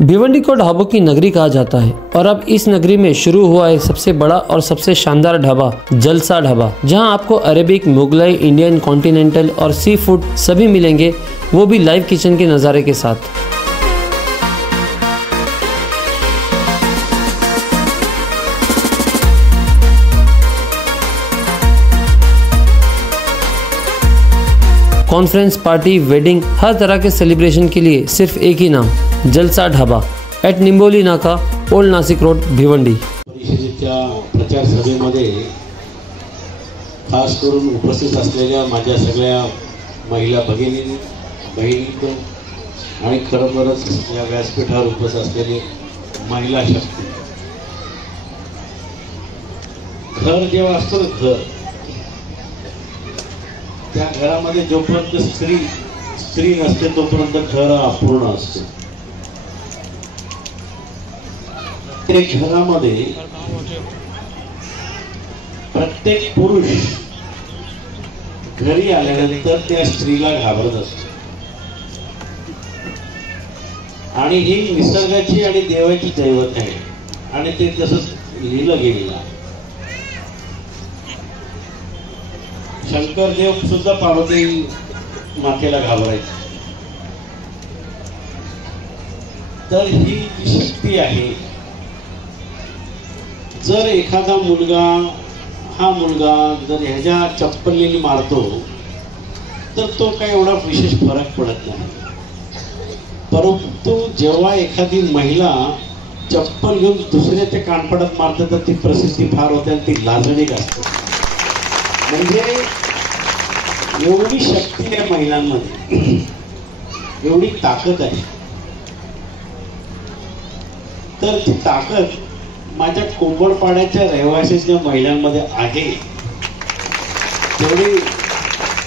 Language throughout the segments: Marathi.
भिवंडी को ढाबों की नगरी कहा जाता है और अब इस नगरी में शुरू हुआ है सबसे बड़ा और सबसे शानदार ढाबा जलसा ढाबा, जहां आपको अरेबिक, मुगलाई, इंडियन, कॉन्टिनेंटल और सी फूड सभी मिलेंगे, वो भी लाइव किचन के नज़ारे के साथ। कॉन्फ्रेंस, पार्टी, वेडिंग, हर तरह के सेलिब्रेशन के लिए सिर्फ एक ही नाम, जलसा ढाबा ॲट निंबोली नाका, ओल्ड नाशिक रोड, भिवंडी। परिषदेच्या प्रचार सभेमध्ये खास करून उपस्थित असलेल्या माझ्या सगळ्या महिला बहिणी आणि खरोखरच या व्यासपीठावर उपस्थित असलेले महिला शक्ती, घर जेव्हा असतं घर, त्या घरामध्ये जोपर्यंत स्त्री नसते तोपर्यंत घर अपूर्ण असते। घरामध्ये प्रत्येक पुरुष घरी आल्यानंतर त्या स्त्रीला घाबरत असतो आणि ही निसर्गाची आणि देवाची दैवत आहे आणि ते तसंच लिहिलं गेलेलं आहे। शंकरदेव सुद्धा पार्वती मातेला घाबरायचे। तर ही जी शक्ती आहे, जर एखादा मुलगा जर ह्याच्या चप्पलीने मारतो तर तो काही एवढा विशेष फरक पडत नाही, परंतु जेव्हा एखादी महिला चप्पल घेऊन दुसऱ्याच्या कानपडात मारते तर ती प्रसिद्धी फार होते आणि ती लाजणीक असते। म्हणजे एवढी शक्ती आहे महिलांमध्ये, एवढी ताकद आहे। तर ती ताकद माझ्या कोंबडपाड्याच्या रहिवासीच्या महिलांमध्ये आहे तेवढी।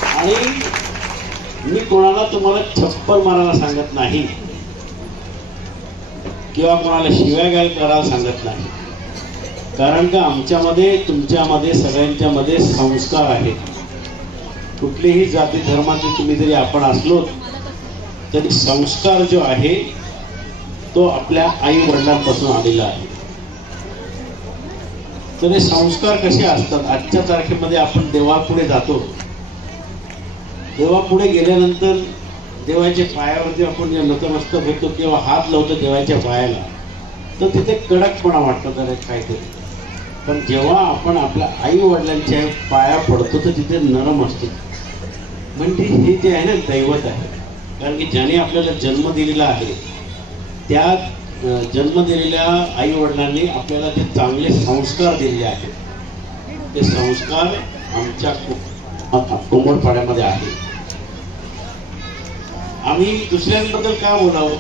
आणि मी कोणाला तुम्हाला चप्पल मारायला सांगत नाही किंवा कोणाला शिव्या करायला सांगत नाही, कारण का आमच्यामध्ये, तुमच्यामध्ये, सगळ्यांच्या मध्ये संस्कार आहेत। कुठलीही जाती धर्माचे तुम्ही जरी आपण असलो तरी संस्कार जो आहे तो आपल्या आई वडिलांपासून आलेला आहे। तर हे संस्कार कसे असतात, आजच्या तारखेमध्ये आपण देवापुढे जातो, देवापुढे गेल्यानंतर देवाच्या पायावरती आपण नतमस्तक होतो किंवा हात लावतो देवाच्या पायाला, तर तिथे कडकपणा वाटतो जरा काहीतरी। पण जेव्हा आपण आपल्या आई वडिलांच्या पाया पडतो तर तिथे नरम असतो, म्हणजे हे जे आहे ना दैवत आहे। कारण की ज्याने आपल्याला जन्म दिलेला आहे त्या जन्म दिलेल्या आई वडिलांनी आपल्याला ते चांगले संस्कार दिलेले आहेत। ते संस्कार आमच्या कोंबडपाड्यामध्ये आहे। आम्ही दुसऱ्यांबद्दल काय बोलावं,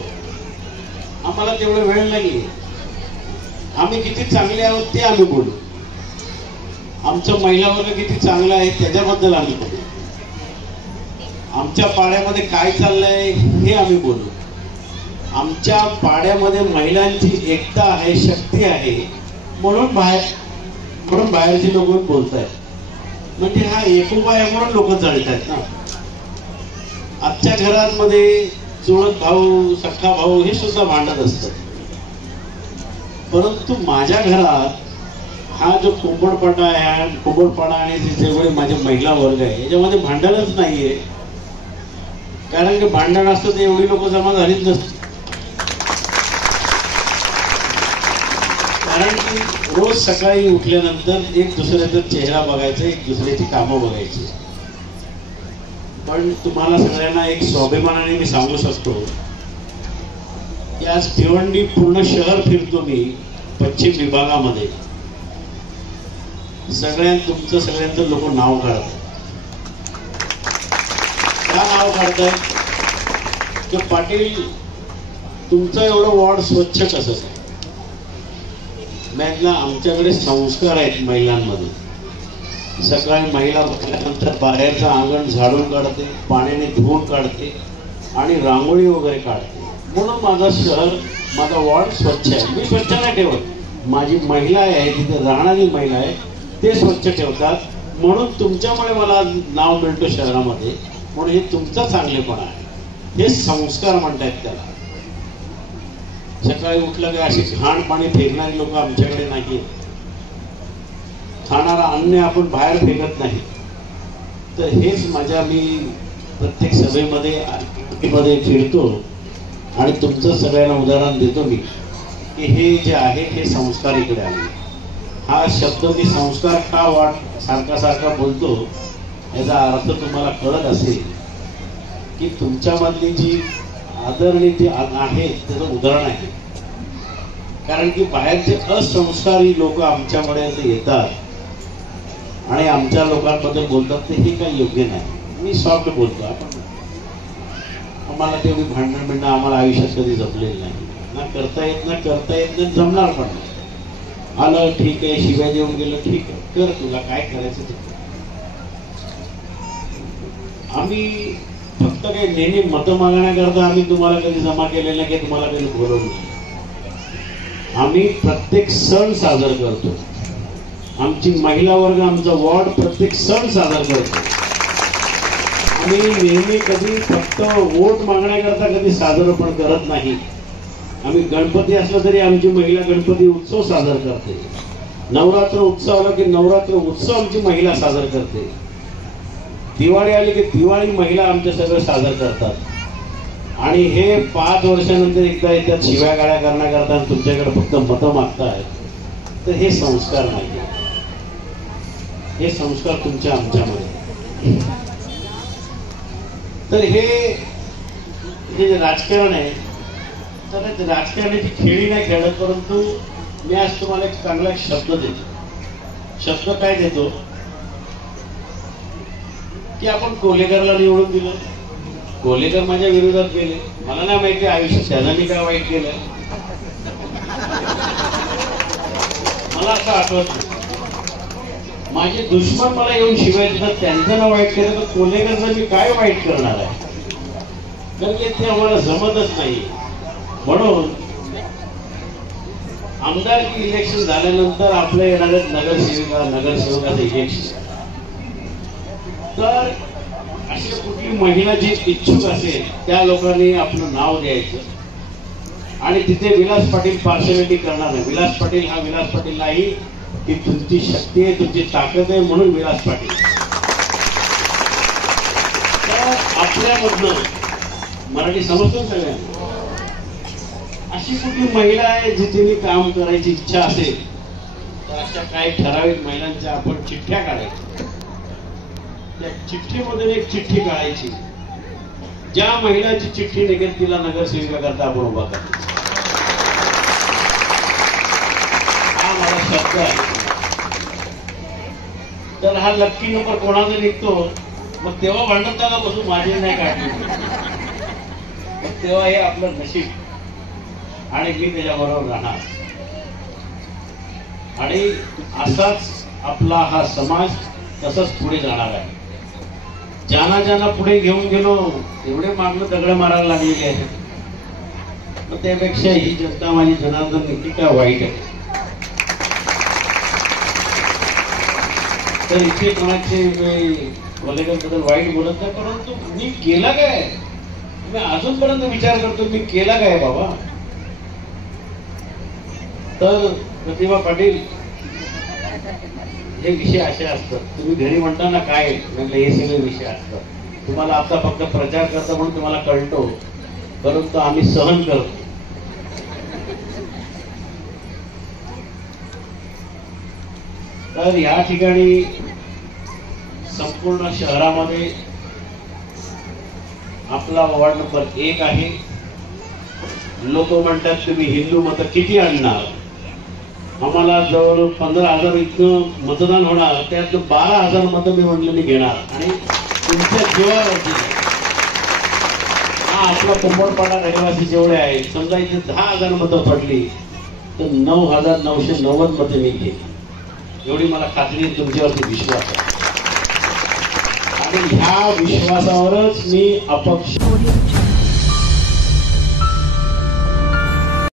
आम्हाला तेवढा वेळ नाहीये। आम्ही किती चांगले आहोत ते आम्ही बोलू, आमचं महिला वर्ग किती चांगला आहे त्याच्याबद्दल आम्ही बोलू, आमच्या पाड्यामध्ये काय चाललंय हे आम्ही बोलू। आमच्या पाड्यामध्ये महिलांची एकता आहे, शक्ती आहे, म्हणून बाहेरचे लोक बोलतायत। म्हणजे हा एकोपा आहे म्हणून लोक जळतायत ना। आजच्या घरांमध्ये चुलत भाऊ, सख्खा भाऊ हे सुद्धा भांडत असतात, परंतु माझ्या घरात हा जो कोंबडपाडा आहे, कोंबडपाडा आणि जेवढे माझे महिला वर्ग आहे याच्यामध्ये भांडणच नाहीये। कारण की भांडण असतं तर एवढी लोक जमा झालीच नसती। कारण की रोज सकाळी उठल्यानंतर एक दुसऱ्याचा चेहरा बघायचा, एक दुसऱ्याची कामं बघायची। पण तुम्हाला सगळ्यांना एक स्वाभिमानाने मी सांगू शकतो की आज भिवंडी पूर्ण शहर फिरतो मी पश्चिम विभागामध्ये, तुमचं सगळ्यांचं लोक नाव काढतात। का नाव काढतायत की पाटील तुमचं एवढं वॉर्ड स्वच्छ कसं आहे? म्हटलं आमच्याकडे संस्कार आहेत महिलांमध्ये। सकाळी महिला उठल्यानंतर बाहेरचं अंगण झाडून काढते, पाण्याने धुवून काढते आणि रांगोळी वगैरे काढते, म्हणून माझं शहर, माझा वॉर्ड स्वच्छ आहे। मी स्वच्छ नाही ठेवत, माझी महिला आहे, तिथे राहणारी महिला आहे ते स्वच्छ ठेवतात, म्हणून तुमच्यामुळे मला नाव मिळतो शहरामध्ये। म्हणून हे तुमचा चांगलेपणा आहे, हे संस्कार म्हणतायत त्याला। सकाळी उठलं की अशी घाण पाणी फेकणारी लोक आमच्याकडे नाही. खाणारा अन्न आपण बाहेर फेकत नाही. तर हेच मी प्रत्येक सभेमध्ये फिरतो आणि तुमचं सगळ्यांना उदाहरण देतो मी की हे जे आहे हे संस्कार इकडे आले. हा शब्द मी संस्कार का सारखा बोलतो याचा अर्थ तुम्हाला कळत असेल की तुमच्यामधली जी आदरणी जी आहे त्याचं उदाहरण आहे. कारण की बाहेरचे असंस्कारी लोक आमच्याकडे येतात आणि आमच्या लोकांबद्दल बोलतात ते हे काही योग्य नाही. मी सॉफ्ट बोलतो. आम्हाला तेवढी भांडण आम्हाला आयुष्यात कधी जमलेलं नाही. ना करता येत नाही जमणार पण नाही. आलं ठीक आहे, शिव्या देऊन गेलं ठीक आहे, कर तुला काय करायचं ते. आम्ही फक्त काही नेहमी मतं मागण्याकरता आम्ही तुम्हाला कधी जमा केलेलं नाही, की तुम्हाला कधी बोलवलं नाही. आम्ही प्रत्येक सण साजरा करतो. आमची महिला वर्ग आमचा वॉर्ड प्रत्येक सण साजरा करतो. आम्ही नेहमी कधी फक्त वोट मागण्याकरता कधी साजरं पण करत नाही. आम्ही गणपती असला तरी आमची महिला गणपती उत्सव साजरा करते. नवरात्र उत्सव आला की नवरात्र उत्सव आमची महिला साजरा करते. दिवाळी आली की दिवाळी महिला आमच्या सगळं साजरा करतात. आणि हे 5 वर्षानंतर एकदा येतात शिव्या गाड्या करण्याकरता तुमच्याकडे फक्त मतं मागताय. तर हे संस्कार नाही. हे संस्कार तुमच्या आमच्यामध्ये. तर हे जे राजकारण आहे तर राजकारणाची खेळी नाही खेळत. परंतु मी आज तुम्हाला एक चांगला शब्द देतो. शब्द काय देतो की आपण कोल्हेकरला निवडून दिलं. कोल्हेकर माझ्या विरोधात गेले. मला नाही माहिती आयुष्यात त्यांना मी काय वाईट केलं. मला असं आठवत नाही. माझे दुश्मन मला येऊन शिवाय देतात त्यांचं नाव वाईट केलं तर कोल्हेकरचं मी काय वाईट करणार आहे. कारण की ते आम्हाला जमतच नाही. म्हणून आमदारकी इलेक्शन झाल्यानंतर आपल्या येणारे नगरसेवकाचं इलेक्शन. तर अशी कुठली महिला जी इच्छुक असेल त्या लोकांनी आपलं नाव द्यायचं आणि तिथे विलास पाटील पार्शलिटी करणार नाही. विलास पाटील नाही की तुमची शक्ती आहे, तुमची ताकद आहे म्हणून विलास पाटील. तर आपल्यामधनं मराठी समजतो सगळ्यांना. अशी कुठली महिला आहे जिथे काम करायची इच्छा असेल तर अशा काही ठराविक महिलांच्या आपण चिठ्ठ्या काढायच्या. त्या चिठ्ठीमधून एक चिठ्ठी काढायची. ज्या महिलाची चिठ्ठी निघेल तिला नगरसेविका करता आपण उभा करतो. हा मला शब्द आहे. तर हा लक्की नंबर कोणाचा निघतो मग तेव्हा भांडत का बसून माझे नाही काढले. तेव्हा हे आपलं नशीब आणि मी त्याच्याबरोबर राहणार. आणि असाच आपला हा समाज तसंच पुढे जाणार आहे. ज्यांना पुढे घेऊन गेलो एवढे मागणं दगड मारायला लागलेले आहेत. मग त्यापेक्षा ही जनता माझी जनार्दन किती काय वाईट आहे. तर इथे कोणाचे कोल्हेकरबद्दल वाईट बोलत नाही. परंतु मी केला काय मी अजूनपर्यंत विचार करतो मी केला काय बाबा. तर प्रतिभा पाटील हे विषय असे असतात. तुम्ही घरी म्हणताना काय म्हटलं हे सगळे विषय असतात. तुम्हाला आता फक्त प्रचार करता म्हणून तुम्हाला कळतो. परंतु आम्ही सहन करतो. तर या ठिकाणी संपूर्ण शहरामध्ये आपला वॉर्ड नंबर 1 आहे. लोक म्हणतात तुम्ही हिंदू मतं किती आणणार. आम्हाला जवळ 15,000 इतकं मतदान होणार. त्यात 12,000 मतं मी म्हटलं मी घेणार आणि तुमच्या जीवावरती. हा आपला कुंभरपाडा रहिवासी जेवढे आहे समजा इथे 10,000 मतं पडली तर 9,990 मतं मी घेईन. एवढी मला खात्री तुमच्यावरती विश्वास आहे. आणि ह्या विश्वासावरच मी अपक्ष